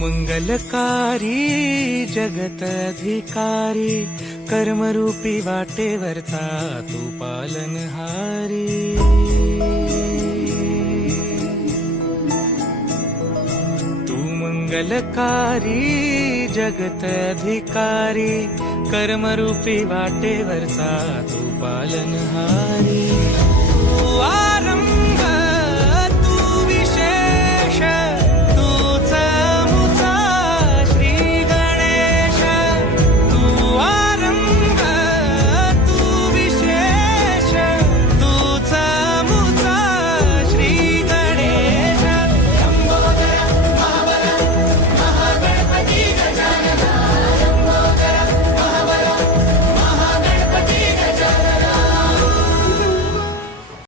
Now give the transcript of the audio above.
मंगलकारी जगत अधिकारी, कर्मरूपी वाटेवरचा तू पालनहारी। तू मंगलकारी जगत अधिकारी, कर्मरूपी वाटेवरचा तू पालनहारी। तू